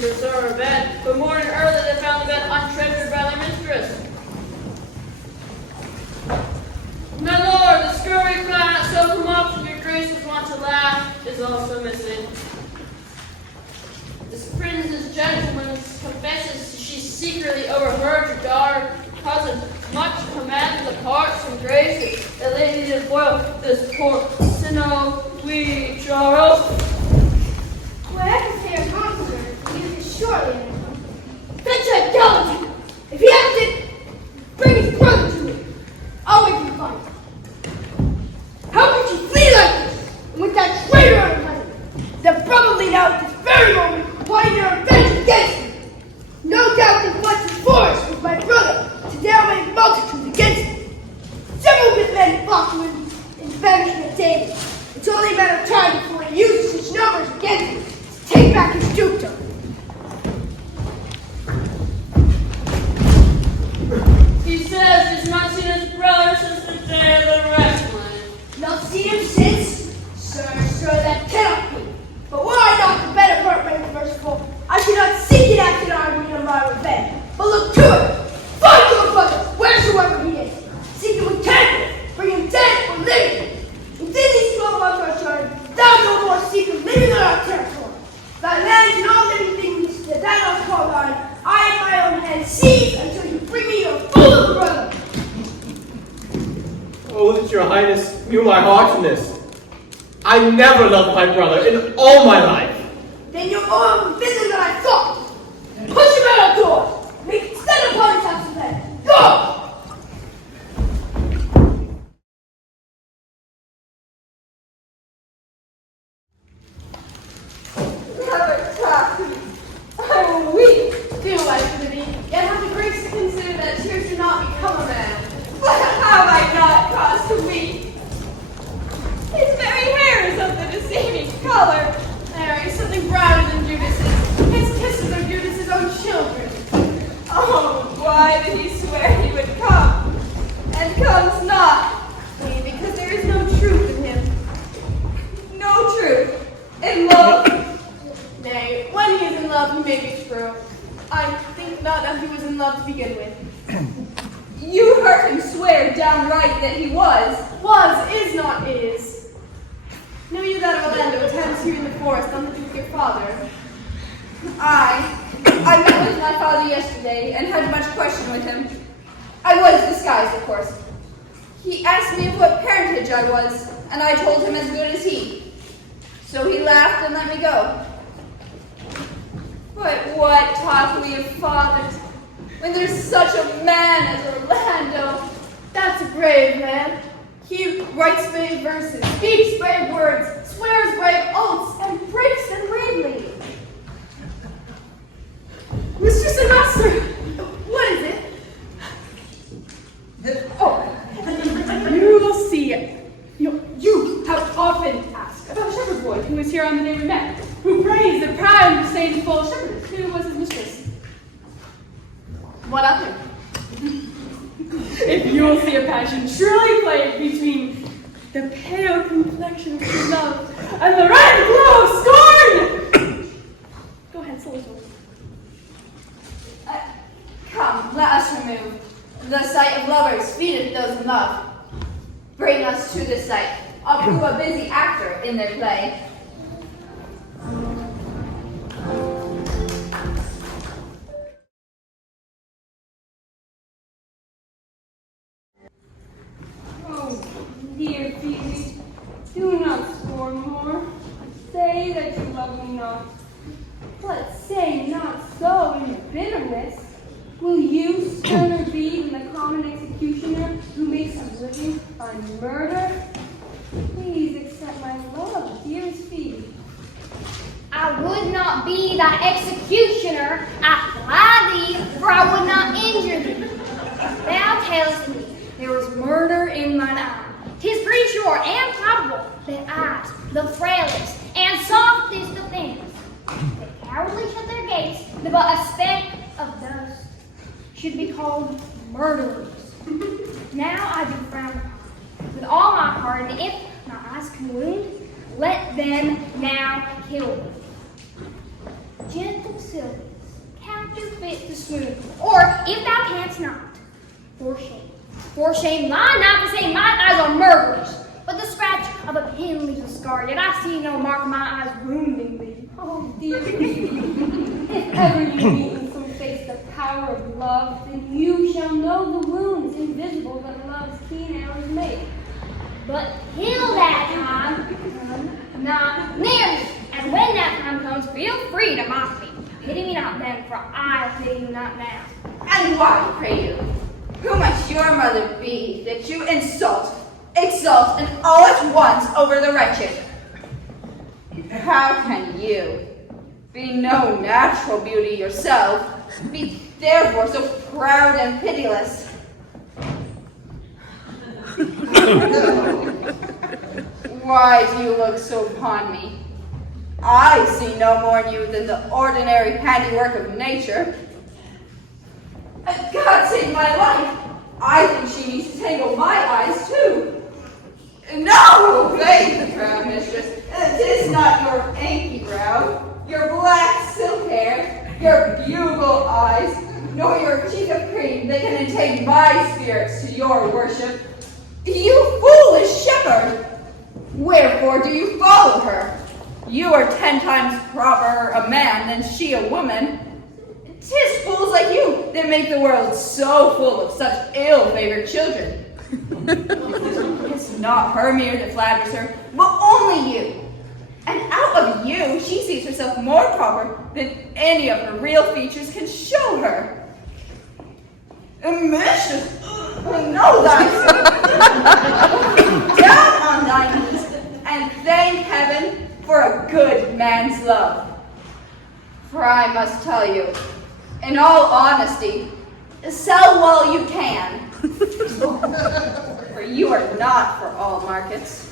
to restore her bed, but morning early they found the bed untreasured by their mistress. My lord, the scurvy planet so corrupt your grace was wont to laugh is also missing. This princess gentleman confesses she secretly overheard your daughter cousin much command the parts and graces that lady did boil this poor sinner we Charles. What I can say of Conqueror, he is surely an animal. Fetch that gallantry! If he has it, bring his brother to me. I'll make him find him. How could you flee like this? And with that traitor on your cousin? They'll probably know at this very moment why you're avenged against me. No doubt they once was forced with my brother to now make multitudes against me. Several good men flocked to him in banishment daily. It's only a matter of time before he uses such numbers against me to take back his dukedom. He says he's not seen his brother since the day of the wrestling. Not seen him since? Sir, that cannot be. But were I not the better part of my merciful, I should not seek an act in army on my revenge. But look to it! Fight your brother, wheresoever he is. Seek him with candor, bring him dead or living. Within these 12 months our time, thou no more seek him living on our territory. Thy lands and all living things that thou dost call thine, I at my own hand seize until you bring me your fool of a brother. Oh, that your highness knew my heart in this. I never loved my brother in all my life. Then you're more business than I thought. Push him out of doors. Make him stand upon his house of head. Go! Mother Taffy, I will weep, do my duty, yet have the grace to consider that tears do not become a man. What have I not cause to weep? His very hair is of the deceiving color. There is something browner than Judas's. His kisses are Judas's own children. Oh, why did he swear he would come? And comes not. Because there is no truth in him. No truth. In love. Nay, when he is in love, he may be true. I think not that he was in love to begin with. You heard him swear downright that he was. Was, is not is. Know you that Orlando attends here in the forest on the Duke your father? I met with my father yesterday and had much question with him. I was disguised, of course. He asked me of what parentage I was, and I told him as good as he. So he laughed and let me go. But what talk we of fathers when there's such a man as Orlando? That's a brave man. He writes brave verses, speaks brave words, swears brave oaths, and breaks them bravely. Mistress and master, what is it? Oh, you will see it. You have often asked about a shepherd boy who was here on the day we met, who praised the proud and disdainful shepherdess. Who was his mistress? What of him? If you will see a passion truly played between the pale complexion of true love and the red glow of scorn! Go ahead, Solitaire. Come, let us remove. The sight of lovers feedeth those in love. Bring us to the sight. I'll prove a busy actor in their play. Oh, dear Phoebe, do not scorn more. Say that you love me not. But say not so in your bitterness. Will you sterner be than the common executioner who makes a living by murder? Please accept my love, dearest Phoebe. I would not be thy executioner, I fly thee, for I would not injure thee. Thou tellest me there was murder in mine eye. 'Tis pretty sure and probable that eyes, the frailest and softest of things, that cowardly shut their gates, the but a speck of dust, should be called murderers. Now I do frown upon with all my heart, and if my eyes can wound, let them now kill me. Gentle Sylvius, count too fit to swoon, or if thou canst not, for shame, lie not to say mine eyes are murderers, but the scratch of a pin leaves a scar, yet I see no mark of my eyes wounding thee. Oh, dear Phoebe, if ever you meet in some face the power of love, then you shall know the wounds invisible that love's keen arrows make. But till that time, come not near me, and when that time comes, feel free to mock me. Pity me not then, for I pity you not now. And why, pray you? Who must your mother be that you insult, exalt, and all at once over the wretched? How can you, being no natural beauty yourself, be therefore so proud and pitiless? Why do you look so upon me? I see no more in you than the ordinary handiwork of nature. God save my life! I think she means to tangle my eyes too. No, obey the proud mistress. It is not your anky brow, your black silk hair, your bugle eyes, nor your cheek of cream that can intake my spirits to your worship. You foolish shepherd! Wherefore do you follow her? You are 10 times proper a man than she a woman. 'Tis fools like you that make the world so full of such ill-favored children. It's not Hermia that flatters her, but only you. And out of you, she sees herself more proper than any of her real features can show her. Mistress, know thyself. Down on thy knees and thank heaven for a good man's love. For I must tell you, in all honesty, sell while you can, for you are not for all markets.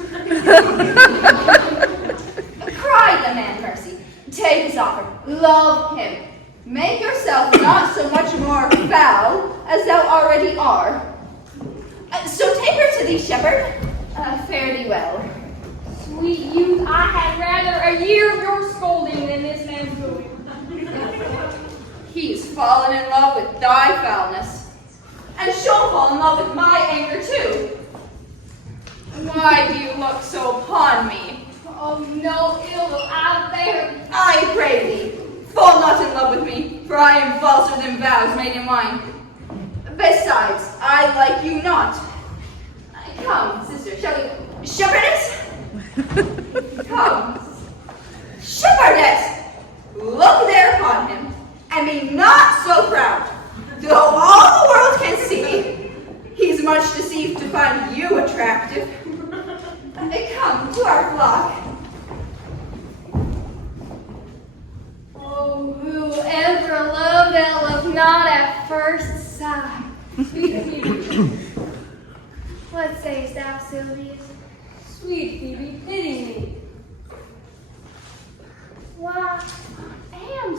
Cry the man mercy, take his offer, love him, make yourself not so much more foul as thou already are. So take her to thee, shepherd. Fare thee well. Sweet youth, I had rather a year of your scolding than this man's wooing. He's fallen in love with thy foulness, and she'll fall in love with my anger too. Why do you look so upon me? Oh, no ill will I bear. I pray thee, fall not in love with me, for I am falser than vows made in wine. Besides, I like you not. Come, sister, shall we? Shepherdess? Come. Shepherdess! Look there upon him, and be not so proud. Though all the world can see, he's much deceived to find you attractive. Come to our flock. Oh, whoever loved that loved not at first sight. Sweet Phoebe, What sayest thou, Sylvius? sweet Phoebe, pity me. Why, I am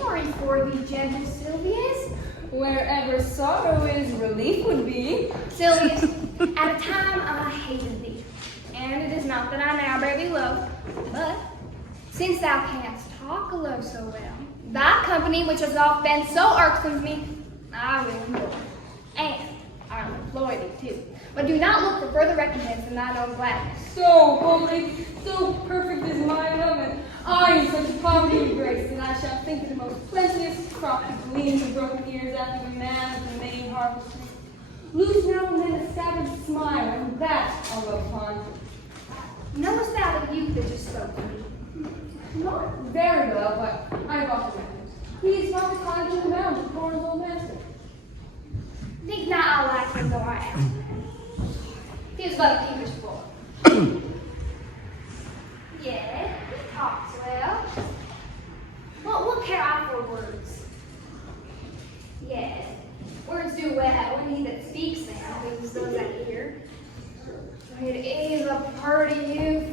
sorry for thee, gentle Sylvius. Wherever sorrow is, relief would be. Sylvius, at a time I hated thee, and it is not that I now bear thee love, but since thou canst talk a love so well, thy company, which has oft been so irksome to me, I will endure. And I will employ thee too. But do not look for further recompense than thine own gladness. So holy, so perfect is mine oven. I am such a poverty of grace that I shall think it the most plenteous crop to glean the broken ears after the man of the main harvest. Lose now and then a savage smile, and that I'll look upon. Knowest thou the youth that just spoke to me? Not very well, but I got the manners. He is not the kind in the mountain, poor his old master. Think not I like him, though I ask. He is but a peevish boy. Yeah, he talks well. Well, what care I for words? Yes, words do well, and he that speaks them loses those that hear. It is a pretty youth.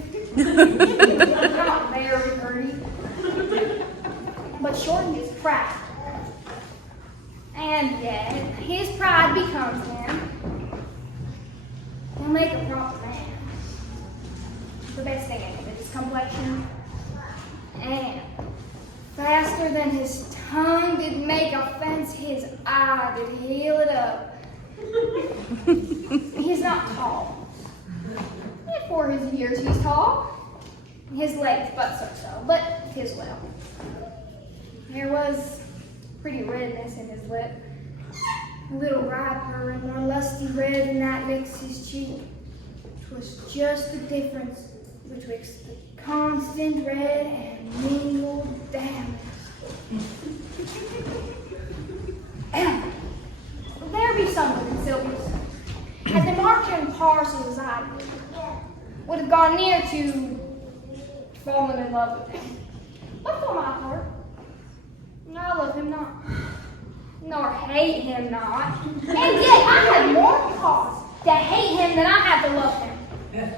Not very pretty. But Shorten is proud. And yet, his pride becomes him. He'll make a proper man. The best thing in him is his complexion. And faster than his tongue did make offense, his eye did heal it up. He's not tall. Yet for his years he's tall. His legs but so, but his well. There was pretty redness in his lip. A little riper and more lusty red than that next his cheek. 'Twas just the difference betwixt the constant red and mingled damage. There be some in Sylvia's. Had they marked him parcels as I would have gone near to fallen in love with him. But for my part, I love him not, nor hate him not. And yet I have more cause to hate him than I have to love him.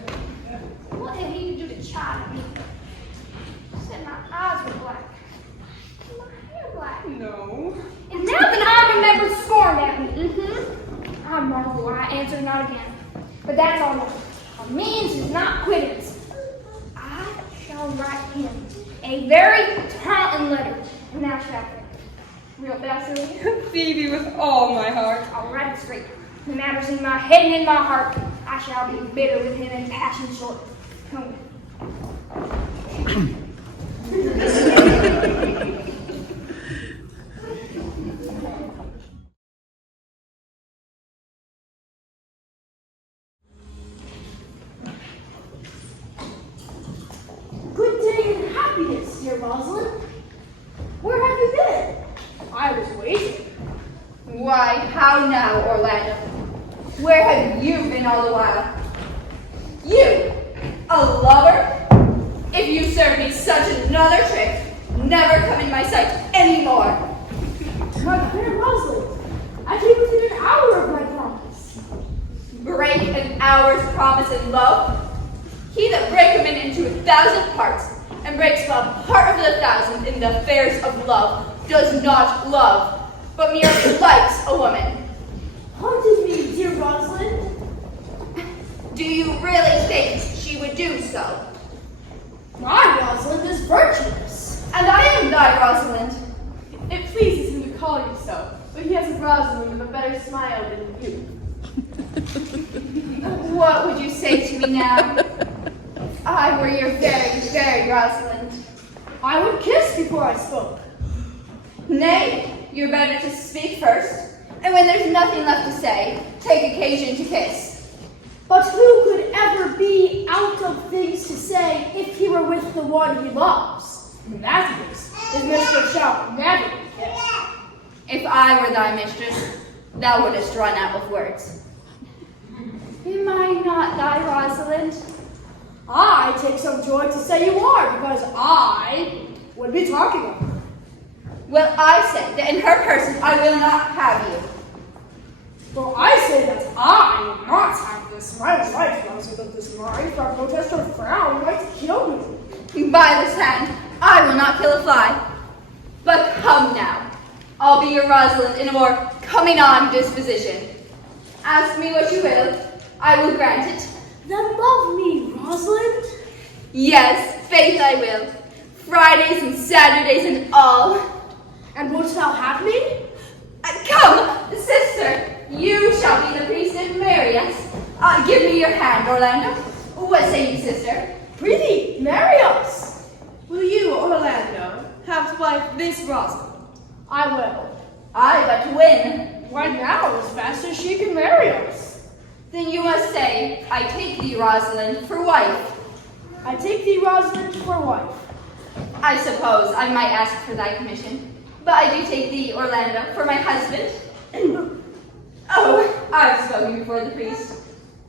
What had he to do to chide me? Said my eyes were black, my hair black. No. And now that I remember scorned at me, I marvel why I answered not again. But that's all right. A means is not quittance. I shall write him a very taunting letter, and thou shalt read. Real thou, Sylvia? Phoebe, with all my heart. I'll write it straight. The matter's in my head and in my heart. I shall be bitter with him and passion short. Come Good day and happiness, dear Rosalind. Where have you been? I was waiting. Why, how now, Orlando? Where have you been all the while? You, a lover? If you serve me such another trick, never come in my sight anymore. My fair Rosalind, I came within an hour of my promise. Break an hour's promise in love? He that breaketh into 1,000 parts, and breaks but part of the 1,000 in the affairs of love, does not love, but merely likes a woman. Haunted me, dear Rosalind. Do you really think she would do so? My Rosalind is virtuous. And I am thy Rosalind. It pleases him to call you so, but he has a Rosalind with a better smile than you. What would you say to me now? If I were your very, very Rosalind. I would kiss before I spoke. Nay, you're better to speak first, and when there's nothing left to say, take occasion to kiss. But who could ever be out of things to say if he were with the one he loves? In that case, his mistress shall never be kissed. If I were thy mistress, thou wouldest run out of words. Am I not thy Rosalind? I take some joy to say you are, because I would be talking of her. Well, I say that in her person I will not have you. For I say that I will not have this. My life runs with this mind, for protest or frown might kill me. By this hand, I will not kill a fly. But come now, I'll be your Rosalind in a more coming-on disposition. Ask me what you will, I will grant it. Then love me, Rosalind. Yes, faith I will. Fridays and Saturdays and all. And wouldst thou have me? Come, sister, you shall be the priest and marry us. Give me your hand, Orlando. What say you, sister? Prithee, marry us. Will you, Orlando, have to wife this Rosalind? I will. I but win. Right now, as fast as she can marry us. Then you must say, I take thee, Rosalind, for wife. I take thee, Rosalind, for wife. I suppose I might ask for thy commission, but I do take thee, Orlando, for my husband. Oh, I've spoken before the priest.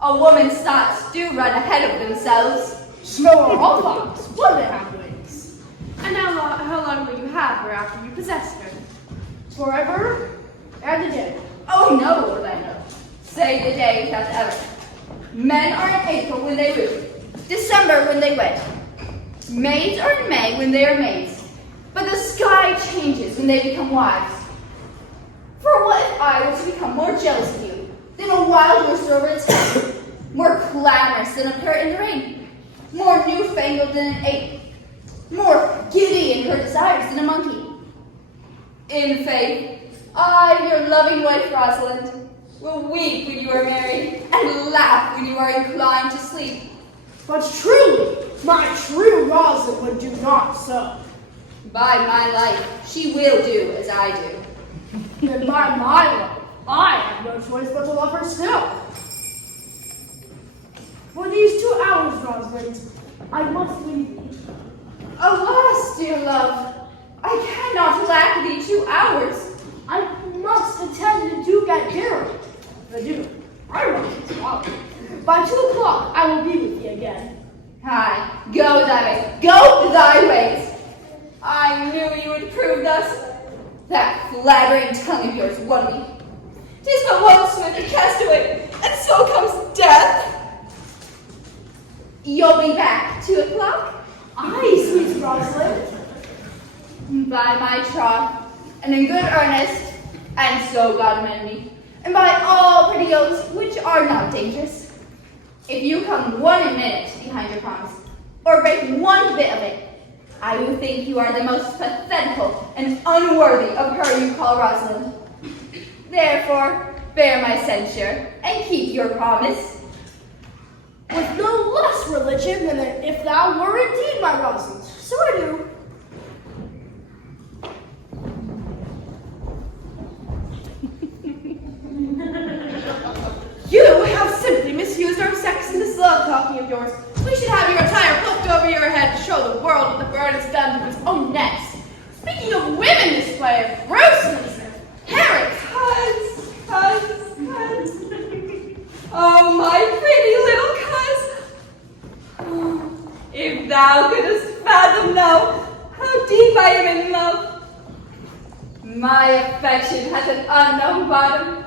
A woman's thoughts do run ahead of themselves. So are all thoughts, when they have wings. And how long will you have her after you possess her? Forever and a day. Oh no, Orlando. Say the day without the ever. Men are in April when they woo, December when they wed. Maids are in May when they are maids. But the sky changes when they become wives. For what if I were to become more jealous of you than a wild rooster over its head, more clamorous than a parrot in the rain, more newfangled than an ape, more giddy in her desires than a monkey? In faith, I, your loving wife Rosalind, will weep when you are married and laugh when you are inclined to sleep. But truly, my true Rosalind would do not so. By my life, she will do as I do. Then by my love, I have no choice but to love her still. For these 2 hours, Rosalind, I must leave thee. Alas, dear love, I cannot lack thee 2 hours. I must attend the Duke at dinner. The Duke, I want to talk. By 2 o'clock, I will be with thee again. Aye, go thy way, go thy ways. I knew you would prove thus. That flattering tongue of yours won me. 'Tis but once with a castaway, and so comes death. You'll be back 2 o'clock? Aye, sweet Rosalind. By my troth, and in good earnest, and so God amend me, and by all pretty oaths which are not dangerous, if you come 1 minute behind your promise, or break 1 bit of it, I will think you are the most pathetical and unworthy of her you call Rosalind. Therefore, bear my censure, and keep your promise. With no less religion than if thou were indeed my Rosalind. So I do. You have simply misused our sex in this love talking of yours. We should have your attire flipped over your head to show the world what the bird has done to his own nest. Speaking of women, this way of grossness, parents, Cuz. Oh, my pretty little cuz. If thou couldst fathom now how deep I am in love. My affection has an unknown bottom,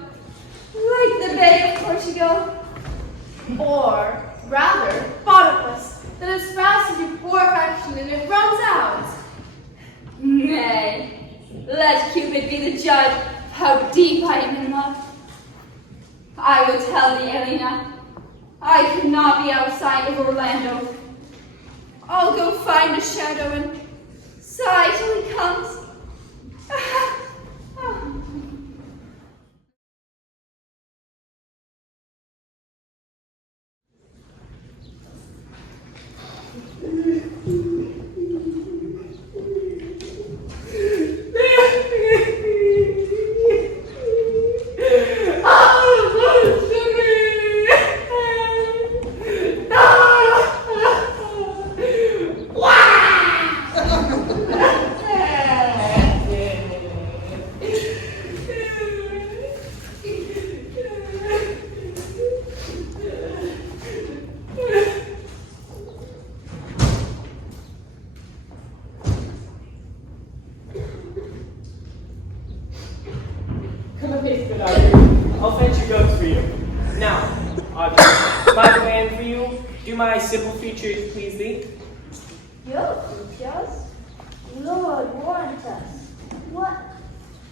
like the Bay of Portugal. or rather, bottomless, that is fast as you pour affection and it runs out. Nay, let Cupid be the judge of how deep I am in love. I will tell thee, Elena, I cannot be outside of Orlando. I'll go find a shadow and sigh till he comes. Come a pace, good Audrey. I'll fetch your goats for you. Now, Audrey, my plan for you, do my simple features please thee? Your features? Lord warrant us. What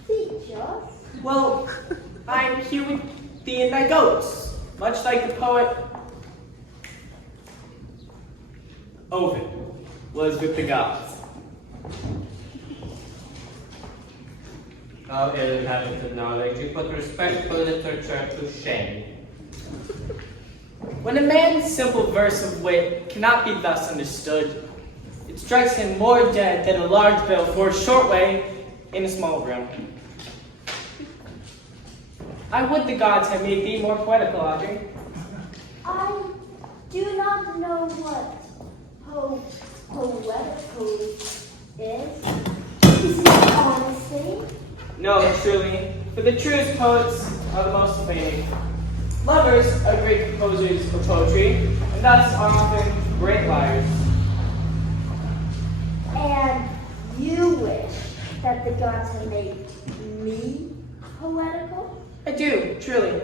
features? Well, I'm here with thee and thy goats, much like the poet Ovid was with the gods. Thou ill-inhabited knowledge, you put respectful literature to shame. When a man's simple verse of wit cannot be thus understood, it strikes him more dead than a large bill for a short way in a small room. I would the gods had made thee more poetical, Audrey. I do not know what poetical is. Is it honesty? No, truly, for the truest poets are the most vain. Lovers are great composers of poetry, and thus are often great liars. And you wish that the gods had made me poetical? I do, truly,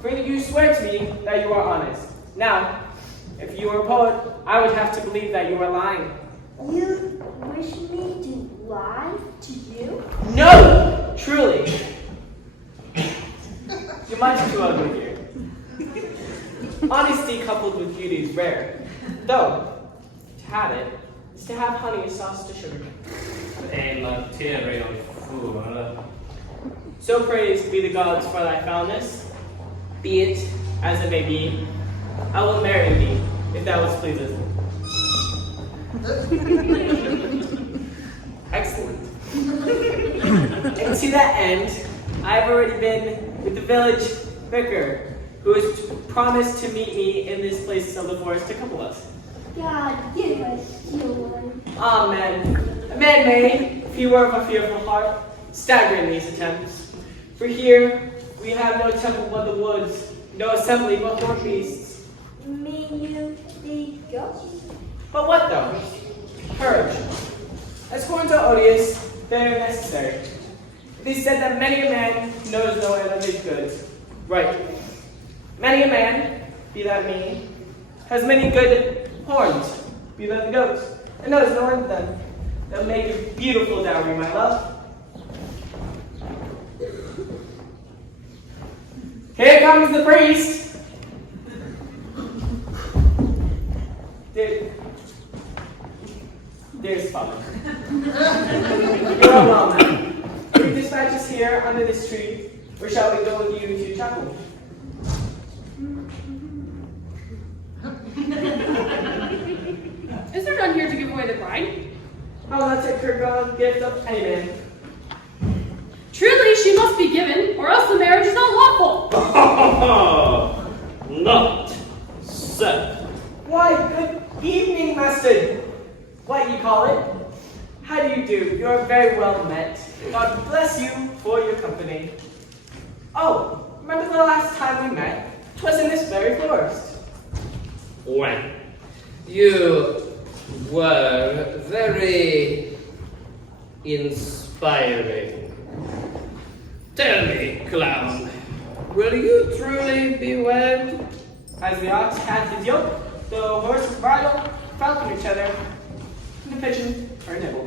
for you swear to me that you are honest. Now, if you were a poet, I would have to believe that you are lying. You wish me to lie to you? No! Truly. You're much too ugly here. Honesty coupled with beauty is rare. Though, to have it is to have honey sauce to sugar. A material fool. So praised be the gods for thy foulness. Be it as it may be, I will marry thee, if thou wouldst pleaseth. Excellent. And to that end, I've already been with the village vicar, who has promised to meet me in this place of the forest to couple us. God, give us joy. Amen. A man may, if he were of a fearful heart, stagger in these attempts. For here we have no temple but the woods, no assembly but horned beasts. Mean you the ghost? But what though? Purge. As horns are odious, they are necessary. It is said that many a man knows no end of his goods. Right. Many a man, be that me, has many good horns, be that the goats, and knows no end of them. They'll make a beautiful dowry, my love. Here comes the priest. Dearest father. You are well, man. Your dispatch is here under this tree, or shall we go with you to chapel? Is there none here to give away the bride? I'll not take her God gift of any man. Truly, she must be given, or else the marriage is not lawful. Not so. Why, good evening, master. What you call it? How do you do? You are very well met. God bless you for your company. Oh, remember the last time we met? 'Twas in this very forest. When? You were very inspiring. Tell me, clown, will you truly be wed? As the ox had his yoke, the horse's bridle fell from each other, and the pigeon her nibble.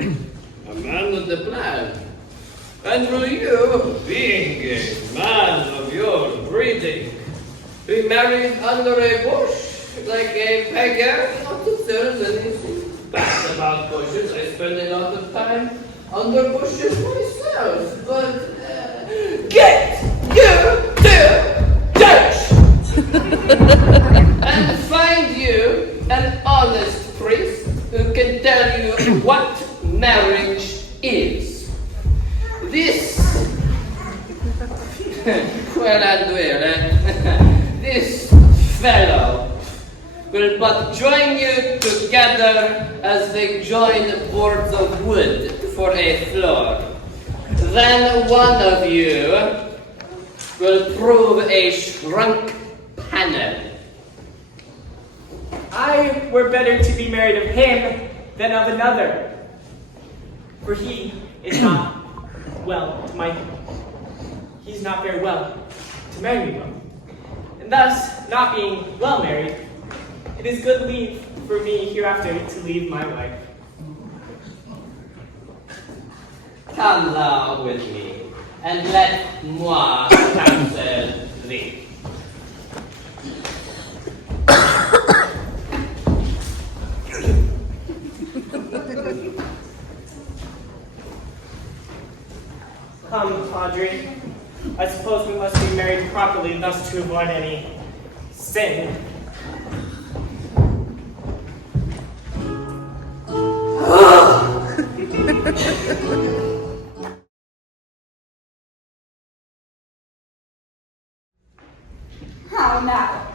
A man with a plan. And will you, being a man of your breeding, be married under a bush like a beggar? Not that there's anything bad about bushes. I spend a lot of time under bushes myself, but get you to church and find you an honest priest who can tell you what marriage is. This, this fellow will but join you together as they join boards of wood for a floor. Then one of you will prove a shrunk panel. I were better to be married of him than of another, for he is not well to my. He's not very well to marry me well, and thus, not being well married, it is good leave for me hereafter to leave my wife. Come thou with me, and let moi counsel thee. Come, Audrey. I suppose we must be married properly, thus to avoid any sin. How now?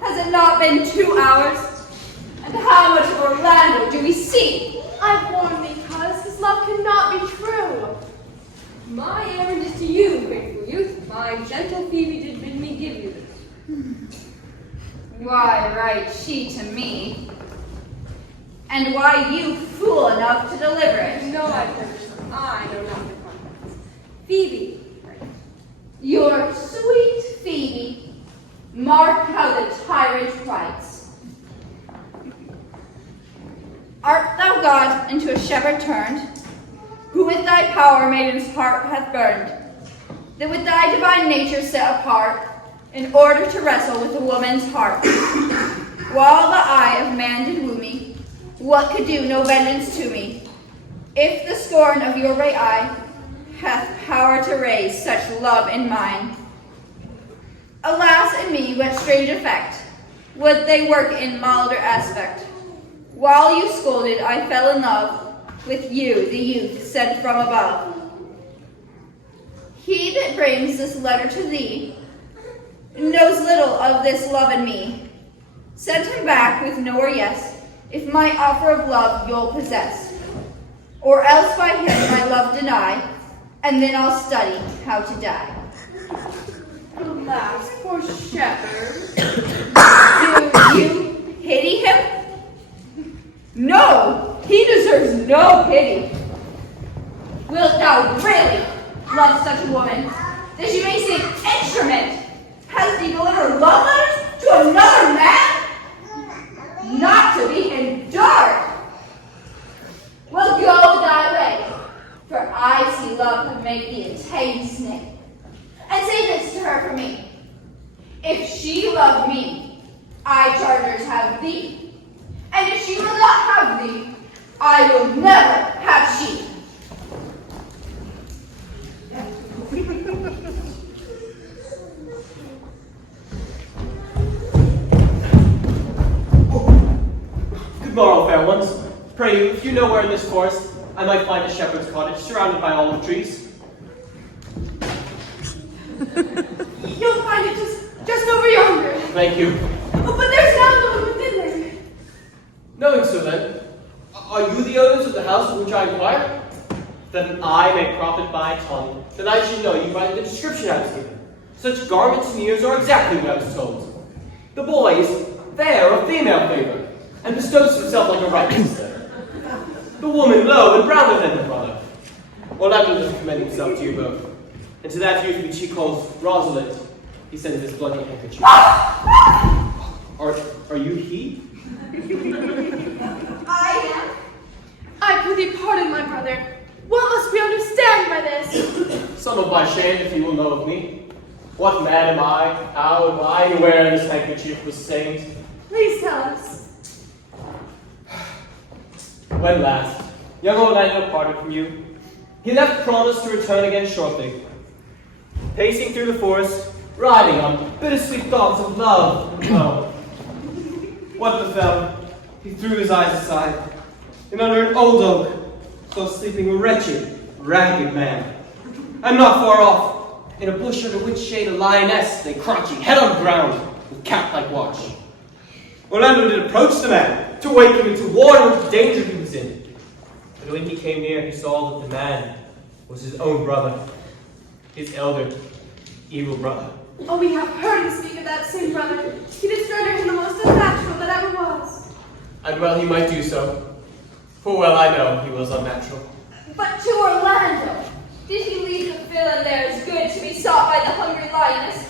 Has it not been 2 hours? And how much of Orlando do we see? I warn thee, cuz his love cannot be true. My errand is to you, grateful youth. My gentle Phoebe did bid me give you this. Why write she to me? And why you fool enough to deliver it? No, I know not the contents. Phoebe, Your sweet Phoebe, mark how the tyrant writes. Art thou God into a shepherd turned, who with thy power maiden's heart hath burned, that with thy divine nature set apart, in order to wrestle with a woman's heart? While the eye of man did woo me, what could do no vengeance to me? If the scorn of your right eye hath power to raise such love in mine. Alas, in me what strange effect would they work in milder aspect? While you scolded, I fell in love with you, the youth sent from above. He that brings this letter to thee knows little of this love in me. Send him back with no or yes, if my offer of love you'll possess. Or else by him my love deny, and then I'll study how to die. Alas, poor shepherd. Do you pity him? No, he deserves no pity. Wilt thou really love such a woman that she may sing instrument? Has he delivered love letters to another man? Not to be endured. Well, go thy way, for I see love can make thee a tame snake. And say this to her for me: if she loved me, I charge her to have thee. And if she will not have thee, I will never have she. Good morrow, fair ones. Pray you, if you know where in this forest I might find a shepherd's cottage surrounded by olive trees. You'll find it just over yonder. Thank you. Oh, but there's now no one within there. Knowing so then, are you the owners of the house of which I inquire? That I may profit by a tongue, that I should know you by the description I was given. Such garments and ears are exactly what I was told. The boy is fair of female favor, and bestows himself like a right sister. The woman low and browner than the brother. Orlando does commend himself to you both, and to that youth which he calls Rosalind, he sends his bloody handkerchief. Are you he? I am. I prithee pardon, my brother. What must we understand by this? Some of my shame, if you will know of me. What man am I? How am I to wear this handkerchief was stained? Please tell us. When last young Orlando parted from you, he left promise to return again shortly. Pacing through the forest, riding on bittersweet thoughts of love and love. What befell? He threw his eyes aside, and under an old oak saw sleeping a wretched, ragged man. And not far off, in a bush under which shade a lioness lay crouching, head on ground, with cat-like watch. Orlando did approach the man, to wake him and to warn him of the danger he was in. But when he came near, he saw that the man was his own brother, his elder, evil brother. Oh, we have heard him speak of that same brother. He did render him the most unnatural that ever was. And well he might do so, for well I know he was unnatural. But to Orlando, did he leave the villain there as good to be sought by the hungry lioness?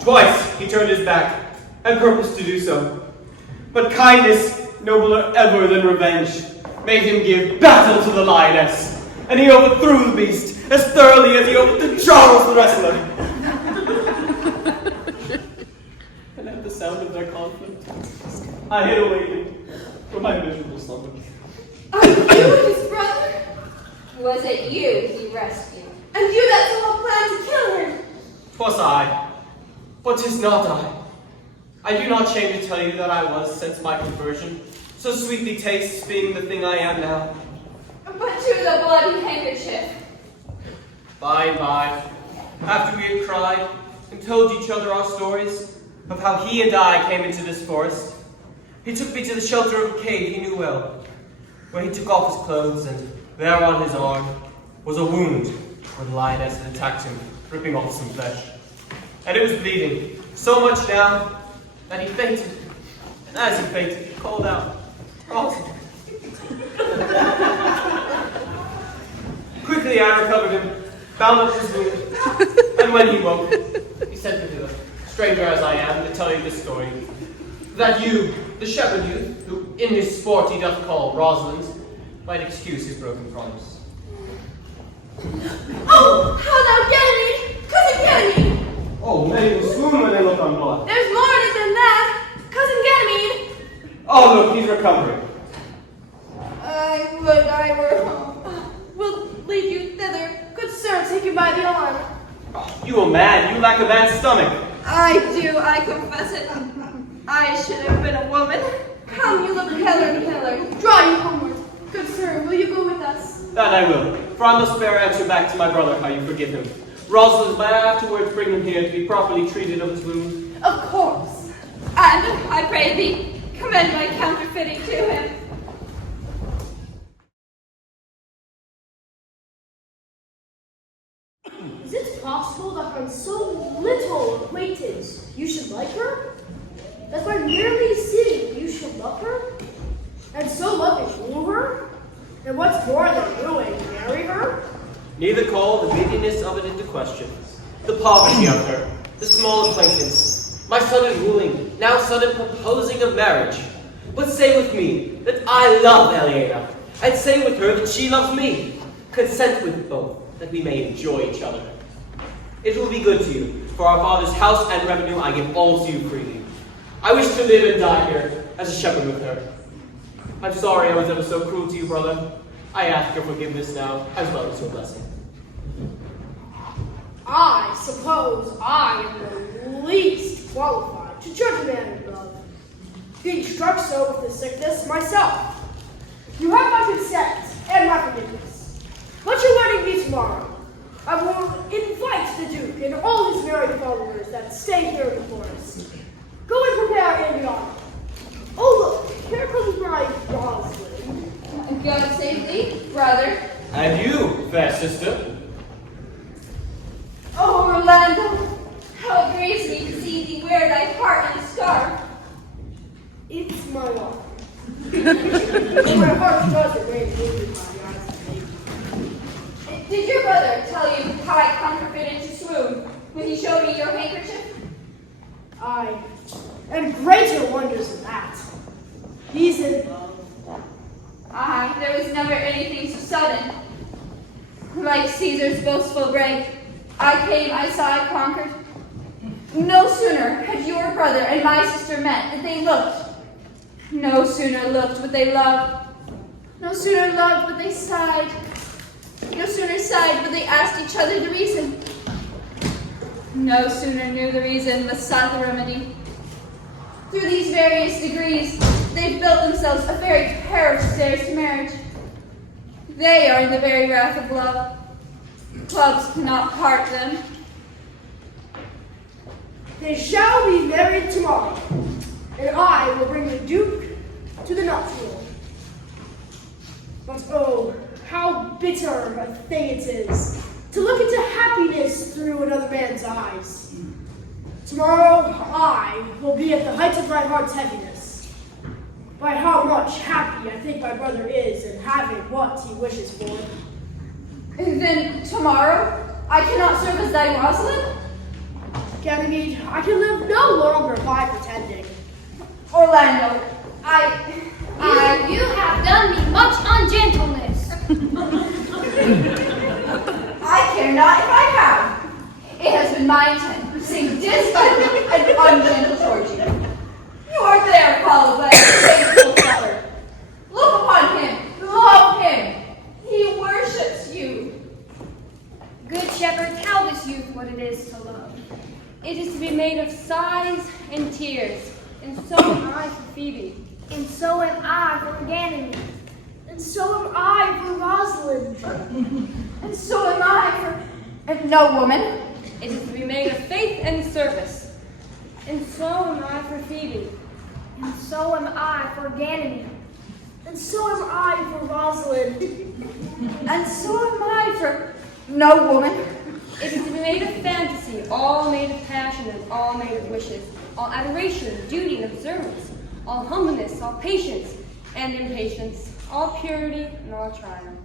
Twice he turned his back, and purposed to do so. But kindness, nobler ever than revenge, made him give battle to the lioness, and he overthrew the beast as thoroughly as he overthrew Charles the wrestler. And at the sound of their conflict, I had awakened from my miserable slumber. Are you his brother? Was it you he rescued? And you that saw a plan to kill him? 'Twas I, but 'tis not I. I do not shame to tell you that I was, since my conversion, so sweetly tastes being the thing I am now. But to the bloody handkerchief. By and by, after we had cried and told each other our stories of how he and I came into this forest, he took me to the shelter of a cave he knew well, where he took off his clothes, and there on his arm was a wound where the lioness had attacked him, ripping off some flesh. And it was bleeding, so much now that he fainted. And as he fainted, he called out, "Rosalind." Quickly I recovered him, bound up his wound, and when he woke, he sent me to the stranger as I am to tell you this story. That you, the shepherd youth, who in his sport he doth call Rosalind, might excuse his broken promise. Oh, how thou Ganymede! Cousin Ganymede! Oh, many will swoon when they look on blood. There's more in it than that! Cousin Ganymede! Oh, look, he's recovering. I would I were home. We'll lead you thither. Good sir, take me by the arm. You a man, you lack a man's stomach. I do, I confess it. I should have been a woman. Come, you look paler and paler. Draw you homeward. Good sir, will you go with us? That I will, for I must bear answer back to my brother how you forgive him. Rosalind might afterwards bring him here to be properly treated of his wound. Of course. And I pray thee, commend my counterfeiting to him. Is it possible that on so little acquaintance you should like her? That by merely seeing you should love her? And so loving woo her? And what's more than wooing, marry her? Neither call the bigness of it into question. The poverty of her, the small acquaintance, my sudden wooing, now sudden proposing of marriage. But say with me that I love Eliana, and say with her that she loves me. Consent with both, that we may enjoy each other. It will be good to you, for our father's house and revenue I give all to you freely. I wish to live and die here, as a shepherd with her. I'm sorry I was ever so cruel to you, brother. I ask your forgiveness now, as well as your blessing. I suppose I am the least qualified to judge a man in love, being struck so with the sickness myself. You have my consent and my forgiveness. Let your wedding be tomorrow. I will invite the Duke and all his merry followers that stay here in the forest. Go and prepare Indiana. Oh look, here comes my Rosalind. God save thee, brother. And you, fair sister. Oh, Orlando, how it grieves me to see thee wear thy heart in a scarf. It's my wife. My heart does remain wounded by the eyes of me. Did your brother tell you how I counterfeited to swoon when he showed me your handkerchief? Aye, and greater wonders than that. He's in love. Aye, there was never anything so sudden. Like Caesar's boastful brag, I came, I saw, I conquered. No sooner had your brother and my sister met than they looked. No sooner looked but they loved. No sooner loved but they sighed. No sooner sighed but they asked each other the reason. No sooner knew the reason but sought the remedy. Through these various degrees, they've built themselves a very pair of stairs to marriage. They are in the very wrath of love. Clubs cannot part them. They shall be married tomorrow, and I will bring the Duke to the nuptial. But oh, how bitter a thing it is to look into happiness through another man's eyes. Tomorrow I will be at the height of my heart's heaviness, by how much happy I think my brother is in having what he wishes for. And then tomorrow, I cannot serve as thy Rosalind? Ganymede, I can live no longer by pretending. Orlando, You have done me much ungentleness. I care not if I have. It has been my intent to sing disvital and ungentle towards you. You are there followed by a faithful shepherd. Look upon him, love him. He worships you. Good shepherd, tell this youth what it is to love. It is to be made of sighs and tears, and so am I for Phoebe. And so am I for Ganymede. And so am I for Rosalind. And so am I for no woman. It is to be made of faith and service, and so am I for Phoebe. And so am I for Ganymede. And so am I for Rosalind. And so am I for no woman. It is to be made of fantasy, all made of passion and all made of wishes, all adoration, duty, and observance, all humbleness, all patience and impatience, all purity and all triumph.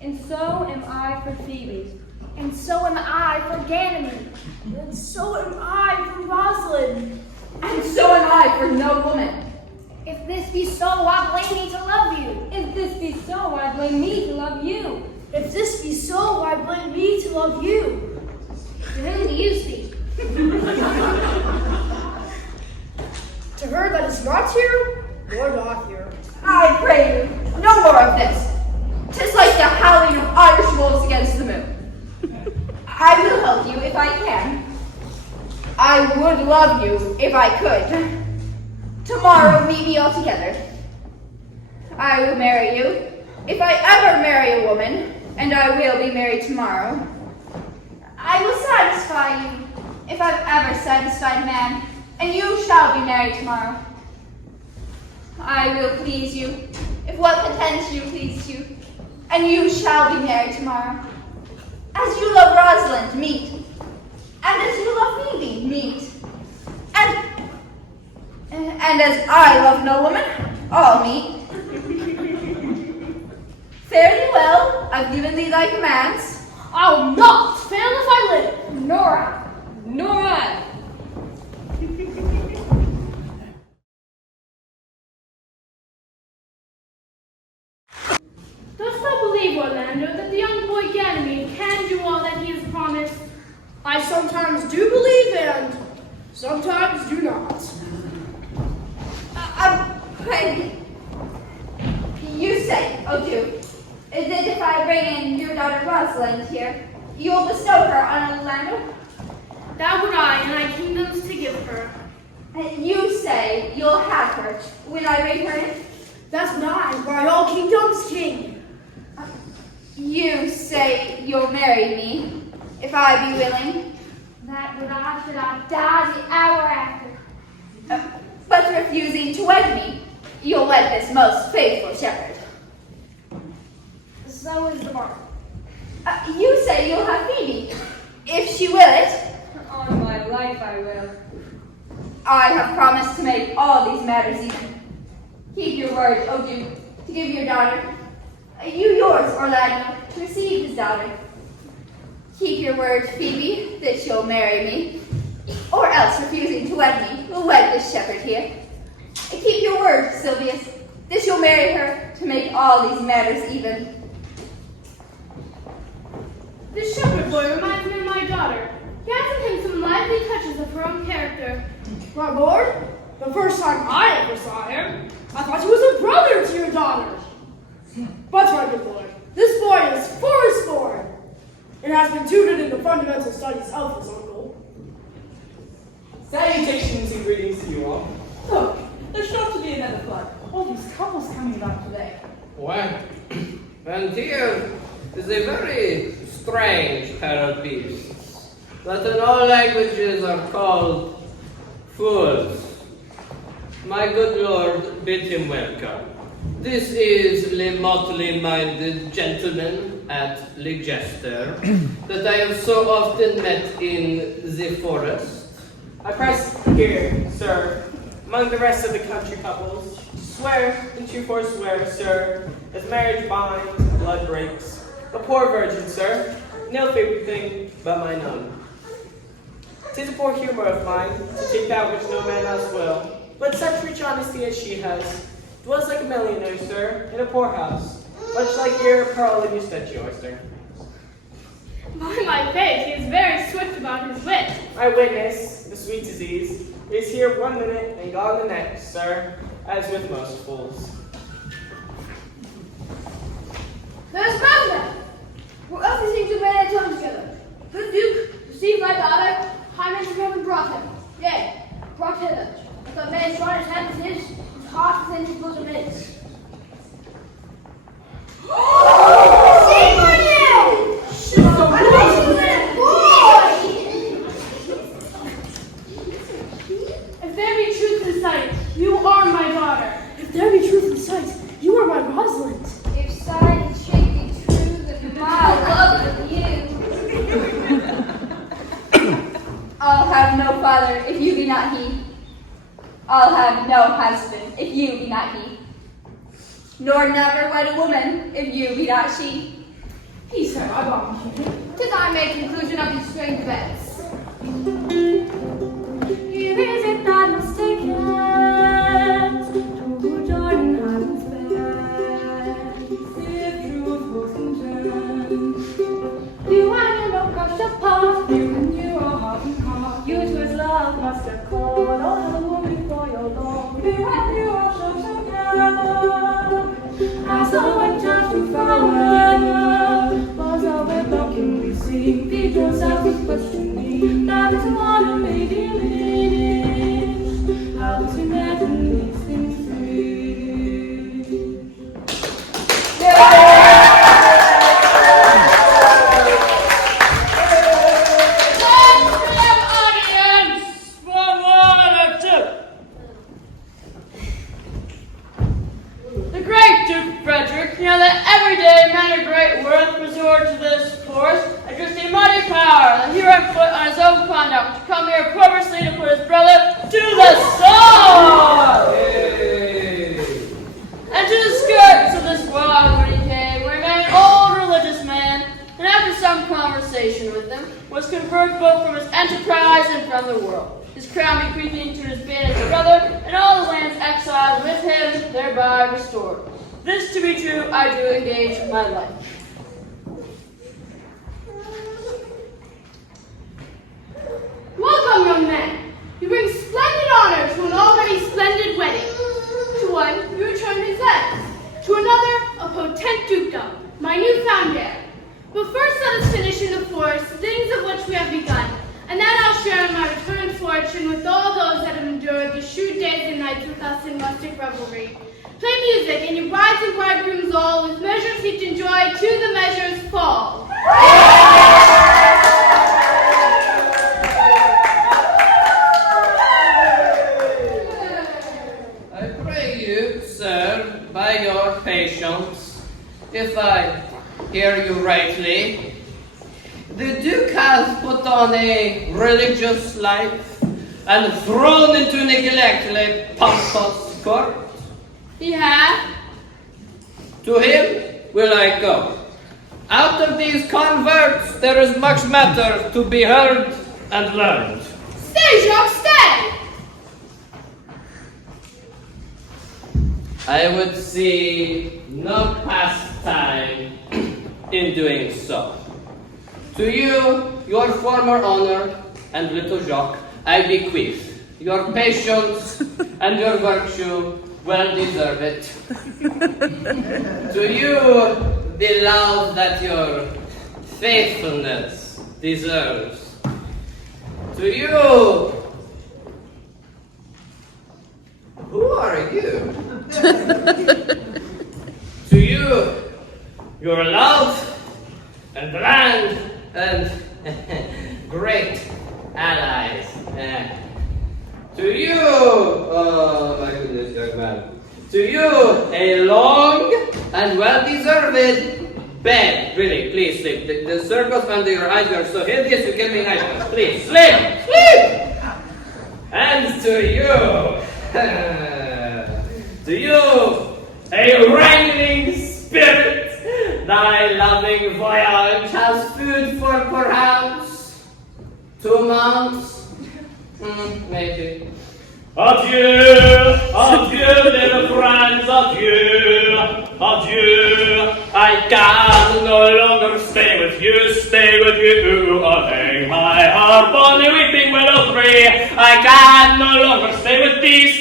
And so am I for Phoebe. And so am I for Ganymede. And so am I for Rosalind. And so am I for no woman. If this be so, I blame me to love you. If this be so, I blame me to love you. If this be so, I blame me to love you. To whom do you speak? To her that is not here, nor not here. I pray you, no more of this. 'Tis like the howling of Irish wolves against the moon. I would love you if I could. Tomorrow, meet me all together. I will marry you. If I ever marry a woman, and I will be married tomorrow, I will satisfy you. If I've ever satisfied a man, and you shall be married tomorrow. I will please you, if what contents you please you, and you shall be married tomorrow. As you love Rosalind, meet. And as you love Phoebe, meet. And as I love no woman, all meet. Fare thee well, I've given thee thy commands. I'll not fail if I live. Nor I. Nor I. Dost thou believe, Orlando, that the young boy Ganymede can do all that he has promised? I sometimes do believe and sometimes do not. When you say, oh do, is it if I bring in your daughter Rosalind here, you'll bestow her on Orlando? That would I, and I kingdoms to give her. You say you'll have her when I bring her in? That's mine, by all kingdoms king. You say you'll marry me, if I be willing. That would I should I die the hour after. But refusing to wed me, you'll wed this most faithful shepherd. So is the bargain. You say you'll have Phoebe, if she will it. On my life I will. I have promised to make all these matters even. Keep your word, O Duke, to give your daughter. You yours, Orlando, to receive his daughter. Keep your word, Phoebe, that you'll marry me, or else refusing to wed me, will wed this shepherd here. And keep your word, Silvius, that you'll marry her to make all these matters even. This shepherd boy reminds me of my daughter. He has in him some lively touches of her own character. My lord, the first time I ever saw him, I thought he was a brother to your daughter. But my good lord, this boy is fourscore and has been tutored in the fundamental studies of his uncle. Salutations and greetings to you all. Look, there's sure to be another flood. All these couples coming about today. Well, and here is a very strange pair of beasts that in all languages are called fools. My good lord, bid him welcome. This is the motley-minded gentleman at Leicester that I have so often met in the forest. I press here, sir, among the rest of the country couples, swear and you forswear, sir, as marriage binds, blood breaks. A poor virgin, sir, no favorite thing but mine own. 'Tis a poor humor of mine to take that which no man else will, but such rich honesty as she has dwells like a millionaire, sir, in a poorhouse, much like your pearl in your statuary, oyster. By my faith, he is very swift about his wit. My witness, the sweet disease, is here 1 minute and gone the next, sir, as with most fools. There's Magna! Who else is to man and tongue together? Good Duke, receive thy daughter, high men from heaven brought him. Yea, brought hither. If that man's right his hand with his heart within his bosom is. Shame on you! If there be truth in sight, you are my daughter. If there be truth in sight, you are my Rosalind. If sight and shape be true, then my love of you. I'll have no father if you be not he. I'll have no husband if you be not he. Nor never wed a woman if you be not she. Peace have I bond with you. Tis I make conclusion of these strange events. Here is it that mistaken to Jordan Heaven's bed. If truth was content, you and your love crushed apart, you and your heart and heart. You to his love must have called all the woman for your love. You and you are so together, as the winter to forever. Was of it, how can we see? Feed yourself with questioning. That is what I'm making. resort to this course, and just a mighty power that he on foot on his own conduct to come here purposely to put his brother to the sword! And to the skirts of this world when he came, where he met an old religious man, and after some conversation with him, was converted both from his enterprise and from the world. His crown bequeathing to his banished brother, and all the lands exiled with him, thereby restored. This to be true, I do engage my life. Welcome, young man. You bring splendid honor to an already splendid wedding. To one, you return his lands. To another, a potent dukedom, my new found heir. But first let us finish in the forest things of which we have begun, and then I'll share in my return fortune with all those that have endured the shrewd days and nights with us in rustic revelry. Play music, and your brides and bridegrooms all, with measures heaped in joy, to the measures fall. I pray you, sir, by your patience, if I hear you rightly, the Duke has put on a religious life and thrown into neglect a pompous court. He hath. To him will I go. Out of these converts there is much matter to be heard and learned. Stay, Jacques, stay! I would see no pastime in doing so. To you, your former honor, and little Jacques, I bequeath your patience and your virtue. Well deserve it. To you, the love that your faithfulness deserves. To you, who are you? To you, your love and land and great allies. To you, oh my goodness, young man. To you, a long and well-deserved bed. Really, please sleep. The circles under your eyes are so hideous, you give me nightmares. Please, sleep! Sleep! And to you, a wrangling spirit. Thy loving voyage has food for perhaps 2 months. Maybe. Adieu, adieu, little friends, adieu, adieu. I can no longer stay with you. I'll hang my harp on the weeping willow tree. I can no longer stay with thee.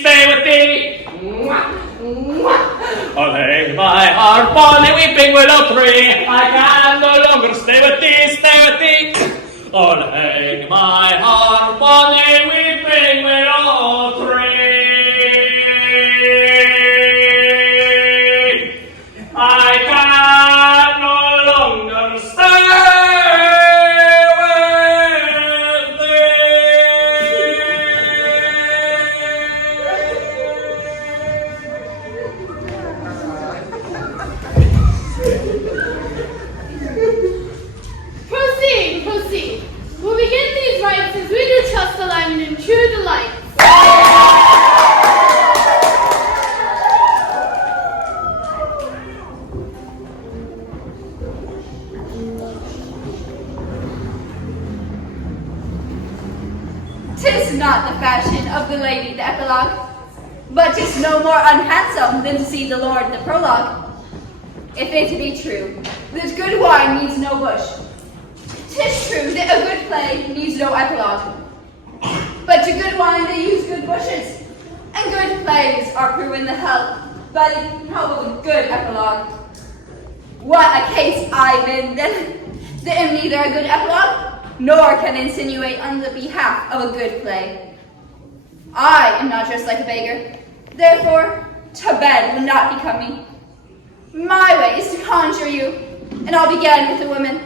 I'll hang my harp on the weeping willow tree. I can no longer stay with thee. I'll hang my harp on the weeping willow tree. I can no longer stay with Proceed. We'll begin these rites as we do trust the land in true delight. "'Tis not the fashion of the lady the epilogue, but 'tis no more unhandsome than to see the lord the prologue. If it be true that good wine needs no bush, 'tis true that a good play needs no epilogue. But to good wine they use good bushes, and good plays are proven the help by the help of a good epilogue. What a case I've in then, that am neither a good epilogue, nor can insinuate on the behalf of a good play. I am not dressed like a beggar, therefore to bed will not become me. My way is to conjure you, and I'll begin with the women.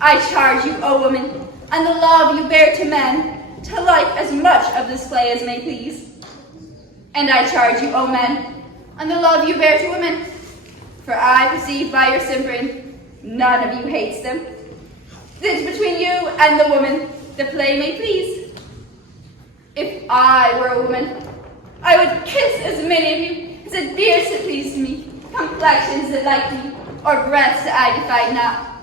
I charge you, O woman, and the love you bear to men, to like as much of this play as may please. And I charge you, O men, and the love you bear to women, for I perceive by your simpering None of you hates them. It's between you and the woman the play may please. If I were a woman, I would kiss as many of you as had beards that pleased me, complexions that liked me, or breaths that I defied not.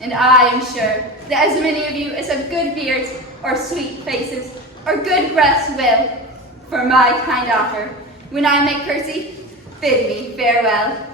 And I am sure that as many of you as have good beards, or sweet faces, or good breaths will, for my kind offer, when I make courtesy, bid me farewell.